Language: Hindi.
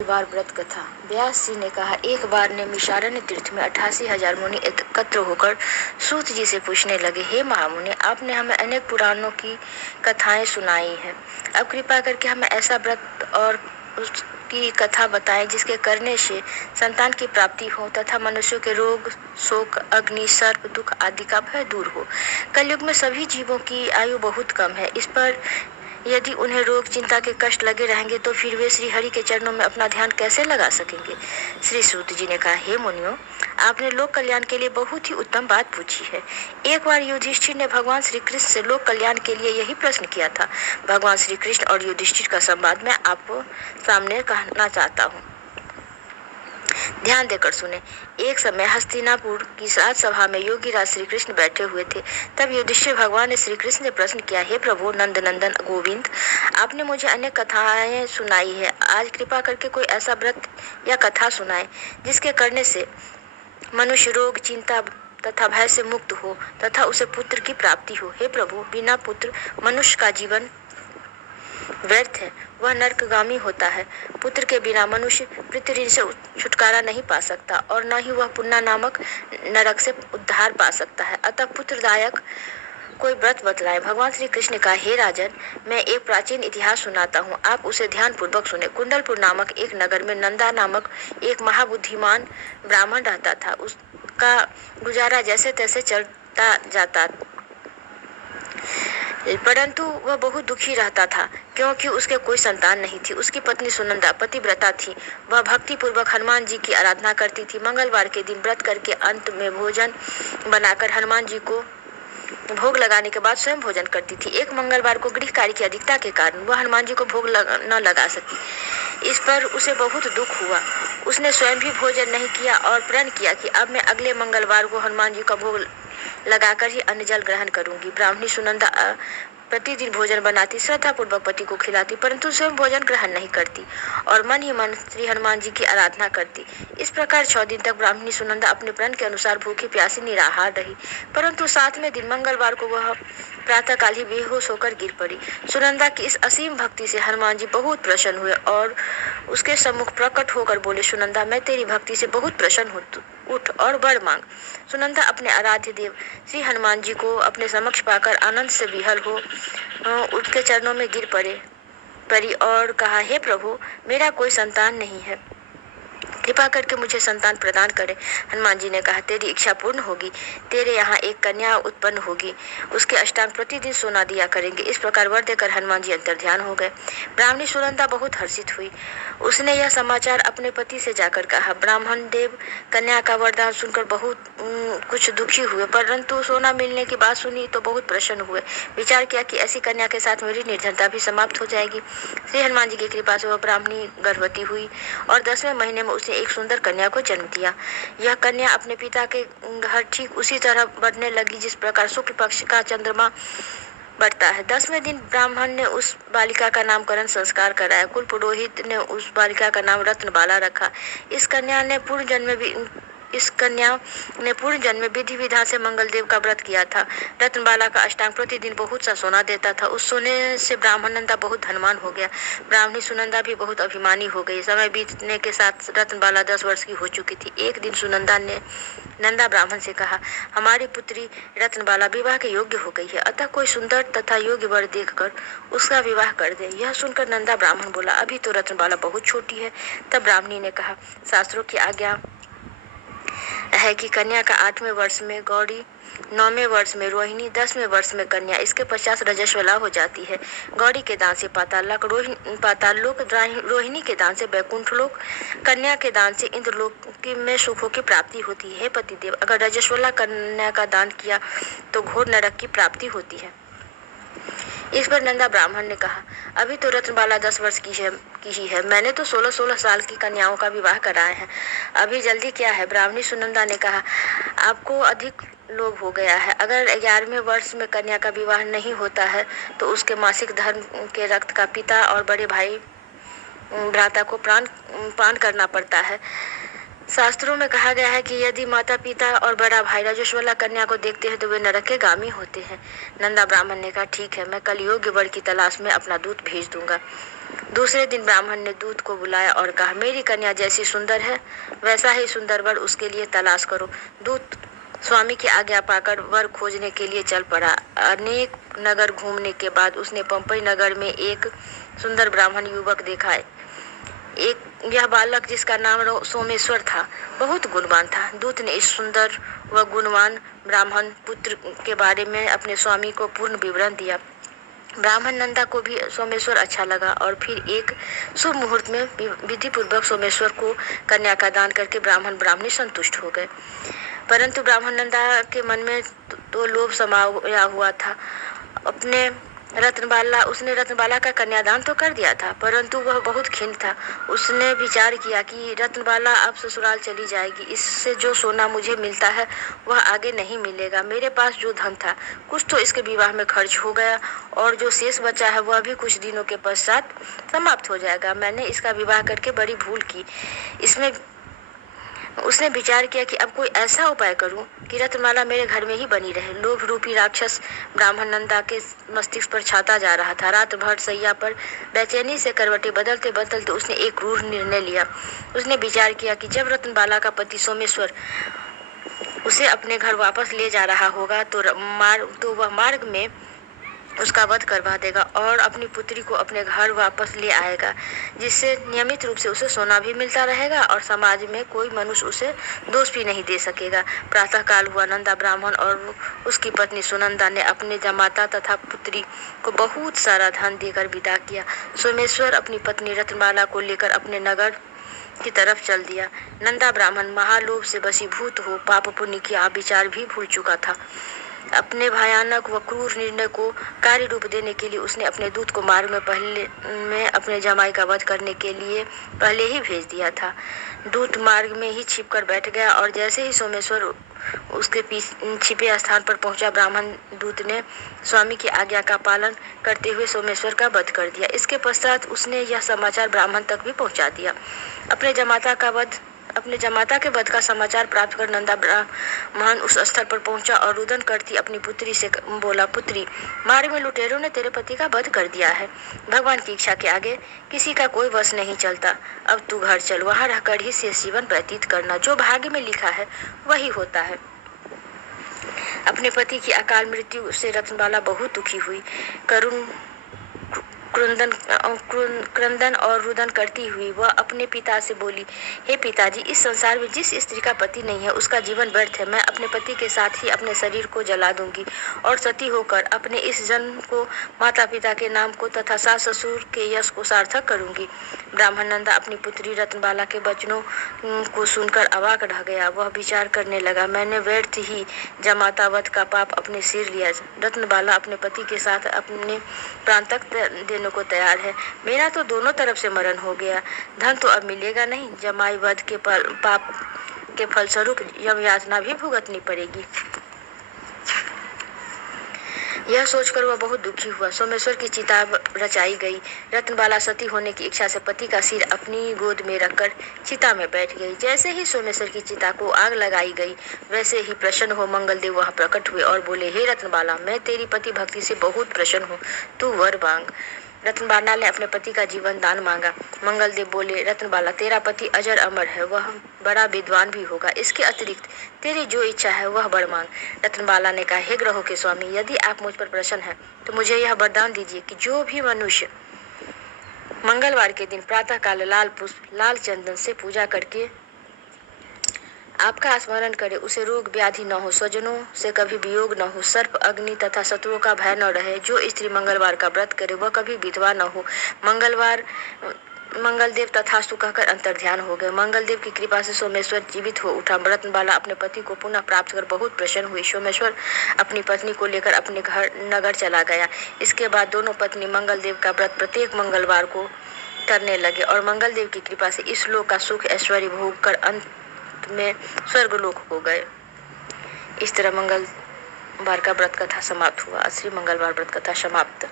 बार व्रत कथा। व्यास जी ने कहा, एक बार नैमिषारण्य तीर्थ में 88,000 मुनि एकत्र होकर सूत जी से पूछने लगे, हे महामुनि, आपने हमें अनेक पुराणों की कथाएं सुनाई हैं। अब कृपा करके हमें ऐसा व्रत और उसकी कथा बताएं जिसके करने से संतान की प्राप्ति हो तथा मनुष्यों के रोग, शोक, अग्नि, सर्प, दुख आदि का भय दूर हो। कलयुग में सभी जीवों की आयु बहुत कम है। इस पर यदि उन्हें रोग, चिंता के कष्ट लगे रहेंगे तो फिर वे श्री हरि के चरणों में अपना ध्यान कैसे लगा सकेंगे। श्री सूत जी ने कहा, हे मुनियों, आपने लोक कल्याण के लिए बहुत ही उत्तम बात पूछी है। एक बार युधिष्ठिर ने भगवान श्री कृष्ण से लोक कल्याण के लिए यही प्रश्न किया था। भगवान श्री कृष्ण और युधिष्ठिर का संवाद मैं आपको सामने कहना चाहता हूँ, ध्यान देकर सुने। एक समय हस्तिनापुर की राजसभा में योगीराज श्री कृष्ण बैठे हुए थे। तब युधिष्ठिर भगवान श्री कृष्ण ने प्रश्न किया, हे प्रभु नंद नंदन गोविंद, आपने मुझे अनेक कथाएं सुनाई है। आज कृपा करके कोई ऐसा व्रत या कथा सुनाए जिसके करने से मनुष्य रोग, चिंता तथा भय से मुक्त हो तथा उसे पुत्र की प्राप्ति हो। हे प्रभु, बिना पुत्र मनुष्य का जीवन व्यर्थ है, वह नरकगामी होता है। पुत्र के बिना मनुष्य पृथ्वी से छुटकारा नहीं पा सकता और न ही वह पुण्य नामक नरक से उद्धार पा सकता है। अतः पुत्रदायक कोई व्रत बतलाए। भगवान श्री कृष्ण ने कहा, हे राजन, मैं एक प्राचीन इतिहास सुनाता हूँ, आप उसे ध्यान पूर्वक सुने। कुंडलपुर नामक एक नगर में नंदा नामक एक महाबुद्धिमान ब्राह्मण रहता था। उसका गुजारा जैसे तैसे चलता जाता, परंतु वह बहुत दुखी रहता था क्योंकि उसके कोई संतान नहीं थी। उसकी पत्नी सुनंदा पतिव्रता थी। वह भक्ति पूर्वक हनुमान जी की आराधना करती थी। मंगलवार के दिन व्रत करके अंत में भोजन बनाकर हनुमान जी को भोग लगाने के बाद स्वयं भोजन करती थी। एक मंगलवार को गृह कार्य की अधिकता के कारण वह हनुमान जी को भोग न लगा सकी। इस पर उसे बहुत दुख हुआ। उसने स्वयं भी भोजन नहीं किया और प्रण किया कि अब मैं अगले मंगलवार को हनुमान जी का भोग लगाकर ही अन्न जल ग्रहण करूंगी। ब्राह्मणी सुनंदा प्रतिदिन भोजन बनाती, श्रद्धा पूर्वक पति को खिलाती, परंतु स्वयं भोजन ग्रहण नहीं करती और मन ही मन श्री हनुमान जी की आराधना करती। इस प्रकार 6 दिन तक ब्राह्मणी सुनंदा अपने प्रण के अनुसार भूखी प्यासी निराहार रही। परंतु 7वें दिन मंगलवार को वह प्रातःकाल ही बेहोश होकर गिर पड़ी। सुनंदा की इस असीम भक्ति से हनुमान जी बहुत प्रसन्न हुए और उसके सम्मुख प्रकट होकर बोले, सुनंदा, मैं तेरी भक्ति से बहुत प्रसन्न हूँ, उठ और वर मांग। सुनंदा अपने आराध्य देव श्री हनुमान जी को अपने समक्ष पाकर आनंद से विहल हो उनके चरणों में गिर पड़ी और कहा, हे प्रभु, मेरा कोई संतान नहीं है, कृपा करके मुझे संतान प्रदान करे। हनुमान जी ने कहा, तेरी इच्छा पूर्ण होगी, तेरे यहाँ एक कन्या उत्पन्न होगी, उसके अष्टांग प्रतिदिन सोना दिया करेंगे। इस प्रकार वर देकर हनुमान जी अंतर्ध्यान हो गए। ब्राह्मणी सुनंदा बहुत हर्षित हुई। उसने यह समाचार अपने पति से जाकर कहा। ब्राह्मण देव कन्या का वरदान सुनकर बहुत कुछ दुखी हुए, परंतु सोना मिलने की बात सुनी तो बहुत प्रसन्न हुए। विचार किया कि ऐसी कन्या के साथ मेरी निर्धनता भी समाप्त हो जाएगी। श्री हनुमान जी की कृपा से वह ब्राह्मणी गर्भवती हुई और 10वें महीने में उसने एक सुंदर कन्या को जन्म दिया। यह कन्या अपने पिता के घर ठीक उसी तरह बढ़ने लगी जिस प्रकार शुक्ल पक्ष का चंद्रमा बढ़ता है। 10वें दिन ब्राह्मण ने उस बालिका का नामकरण संस्कार कराया। कुल पुरोहित ने उस बालिका का नाम रत्नबाला रखा। इस कन्या ने पूर्व जन्म में विधि विधान से मंगलदेव का व्रत किया था। रत्नबाला का अष्टांग प्रतिदिन बहुत सा सोना देता था। उस सोने से ब्राह्मण नंदा बहुत धनवान हो गया। ब्राह्मणी सुनंदा भी बहुत अभिमानी हो गई। समय बीतने के साथ रत्नबाला 10 वर्ष की हो चुकी थी। एक दिन सुनंदा ने नंदा ब्राह्मण से कहा, हमारी पुत्री रत्नबाला विवाह के योग्य हो गई है, अतः कोई सुंदर तथा योग्य वर देखकर उसका विवाह कर दे। यह सुनकर नंदा ब्राह्मण बोला, अभी तो रत्नबाला बहुत छोटी है। तब ब्राह्मणी ने कहा, शास्त्रों की आज्ञा है कि कन्या का 8वें वर्ष में गौरी, 9वें वर्ष में रोहिणी, 10वें वर्ष में कन्या, इसके 50 रजस्वला हो जाती है। गौरी के दान से पाताल लोक, रोहिणी के दान से बैकुंठ लोक, कन्या के दान से इंद्रलोक में सुखों की प्राप्ति होती है। पतिदेव, अगर रजस्वला कन्या का दान किया तो घोर नरक की प्राप्ति होती है। इस पर नंदा ब्राह्मण ने कहा, अभी तो रत्नबाला 10 वर्ष की ही है, मैंने तो 16-16 साल की कन्याओं का विवाह कराया है, अभी जल्दी क्या है। ब्राह्मणी सुनंदा ने कहा, आपको अधिक लोभ हो गया है। अगर 11वें वर्ष में कन्या का विवाह नहीं होता है तो उसके मासिक धर्म के रक्त का पिता और बड़े भाई भ्राता को पान करना पड़ता है। शास्त्रों में कहा गया है कि यदि माता पिता और बड़ा भाई रजस्वला कन्या को देखते हैं तो वे नरक के गामी होते हैं। नंदा ब्राह्मण ने कहा, ठीक है, मैं कल योग्य वर की तलाश में अपना दूत भेज दूंगा। दूसरे दिन ब्राह्मण ने दूत को बुलाया और कहा, मेरी कन्या जैसी सुंदर है वैसा ही सुंदर वर उसके लिए तलाश करो। दूत स्वामी की आज्ञा पाकर वर खोजने के लिए चल पड़ा। अनेक नगर घूमने के बाद उसने पंपई नगर में एक सुंदर ब्राह्मण युवक देखा। यह बालक, जिसका नाम सोमेश्वर था, बहुत गुणवान था। दूत ने इस सुंदर व गुणवान ब्राह्मण पुत्र के बारे में अपने स्वामी को पूर्ण विवरण दिया। ब्राह्मण नंदा को भी सोमेश्वर अच्छा लगा और फिर एक शुभ मुहूर्त में विधि पूर्वक सोमेश्वर को कन्या का दान करके ब्राह्मण ब्राह्मणी संतुष्ट हो गए। परंतु ब्राह्मण नंदा के मन में तो लोभ समाया हुआ था। उसने रत्नबाला का कन्यादान तो कर दिया था, परंतु वह बहुत खिन्न था। उसने विचार किया कि रत्नबाला अब ससुराल चली जाएगी, इससे जो सोना मुझे मिलता है वह आगे नहीं मिलेगा। मेरे पास जो धन था कुछ तो इसके विवाह में खर्च हो गया और जो शेष बचा है वह भी कुछ दिनों के पश्चात समाप्त हो जाएगा। मैंने इसका विवाह करके बड़ी भूल की। इसमें उसने विचार किया कि अब कोई ऐसा उपाय करूं कि रत्नमाला मेरे घर में ही बनी रहे। लोभ रूपी राक्षस ब्राह्मण नंदा के मस्तिष्क पर छाता जा रहा था। रात भर सैया पर बेचैनी से करवटें बदलते बदलते उसने एक क्रूर निर्णय लिया। उसने विचार किया कि जब रत्नबाला का पति सोमेश्वर उसे अपने घर वापस ले जा रहा होगा तो वह मार्ग में उसका वध करवा देगा और अपनी पुत्री को अपने घर वापस ले आएगा, जिससे नियमित रूप से उसे सोना भी मिलता रहेगा और समाज में कोई मनुष्य उसे दोष भी नहीं दे सकेगा। प्रातः काल हुआ। नंदा ब्राह्मण और उसकी पत्नी सुनंदा ने अपने जमाता तथा पुत्री को बहुत सारा धन देकर विदा किया। सोमेश्वर अपनी पत्नी रत्नमाला को लेकर अपने नगर की तरफ चल दिया। नंदा ब्राह्मण महालोभ से वशीभूत हो पाप पुण्य की विचार भी भूल चुका था। अपने भयानक व क्रूर निर्णय को कार्य रूप देने के लिए उसने अपने दूत को मार्ग में अपने जमाई का वध करने के लिए पहले ही भेज दिया था। दूत मार्ग में ही छिपकर बैठ गया और जैसे ही सोमेश्वर उसके छिपे स्थान पर पहुंचा, ब्राह्मण दूत ने स्वामी की आज्ञा का पालन करते हुए सोमेश्वर का वध कर दिया। इसके पश्चात उसने यह समाचार ब्राह्मण तक भी पहुंचा दिया। अपने जमाता के वध का समाचार प्राप्त कर नंदा ब्राह्मण उस स्थल पर पहुंचा और रुदन करती अपनी पुत्री से बोला, पुत्री, मार्ग में लुटेरों ने तेरे पति का वध कर दिया है। भगवान की इच्छा के आगे किसी का कोई वश नहीं चलता। अब तू घर चल, वहां रहकर ही शेष जीवन व्यतीत करना। जो भाग्य में लिखा है वही होता है। अपने पति की अकाल मृत्यु से रत्नबाला बहुत दुखी हुई। करुण क्रंदन और रुदन करती हुई वह अपने पिता से बोली, हे पिताजी, इस संसार में जिस स्त्री का पति नहीं है उसका जीवन व्यर्थ है। मैं अपने पति के साथ ही अपने शरीर को जला दूंगी और सती होकर अपने इस जन्म को, माता पिता के नाम को तथा सास ससुर के यश को सार्थक करूंगी। ब्राह्मण नंदा अपनी पुत्री रत्नबाला के वचनों को सुनकर अवाक रह गया। वह विचार करने लगा, मैंने व्यर्थ ही जमाता वध का पाप अपने सिर लिया। रत्नबाला अपने पति के साथ अपने प्राण तक देने को तैयार है। मेरा तो दोनों तरफ से मरण हो गया। धन तो अब मिलेगा नहीं। जमाई वध के पाप के फलस्वरूप यम यातना भी भुगतनी पड़ेगी। यह सोचकर वह बहुत दुखी हुआ। सोमेश्वर की चिता रचाई गई। रत्नबाला सती होने की इच्छा से पति का सिर अपनी गोद में रखकर चिता में बैठ गई। जैसे ही सोमेश्वर की चिता को आग लगाई गई, वैसे ही प्रसन्न हो मंगलदेव वहां प्रकट हुए और बोले, हे रत्नबाला, मैं तेरी पति भक्ति से बहुत प्रसन्न हूँ, तू वर मांग। रत्नबाला ने अपने पति का जीवन दान मांगा। मंगलदेव बोले, रत्नबाला, तेरा पति अजर अमर है, वह बड़ा विद्वान भी होगा। इसके अतिरिक्त तेरी जो इच्छा है वह वर मांग। रत्नबाला ने कहा, हे ग्रहों के स्वामी, यदि आप मुझ पर प्रसन्न हैं तो मुझे यह वरदान दीजिए कि जो भी मनुष्य मंगलवार के दिन प्रातः काल लाल पुष्प, लाल चंदन से पूजा करके आपका स्मरण करे, उसे रोग व्याधि न हो, स्वजनों से कभी वियोग न हो, सर्प अग्नि तथा शत्रुओं का भय न रहे। जो स्त्री मंगलवार का व्रत करे वह कभी विधवा न हो। मंगलदेव तथास्तु कहकर अंतर्ध्यान हो गए। मंगलदेव की कृपा से सोमेश्वर जीवित हो उठा। रत्नबाला अपने पति को पुनः प्राप्त कर बहुत प्रसन्न हुई। सोमेश्वर अपनी पत्नी को लेकर अपने नगर चला गया। इसके बाद दोनों पत्नी मंगलदेव का व्रत प्रत्येक मंगलवार को करने लगे और मंगलदेव की कृपा से इस लोक का सुख ऐश्वर्य भोग कर अंत में स्वर्गलोक हो गए। इस तरह मंगलवार का व्रत कथा समाप्त हुआ। श्री मंगलवार व्रत कथा समाप्त।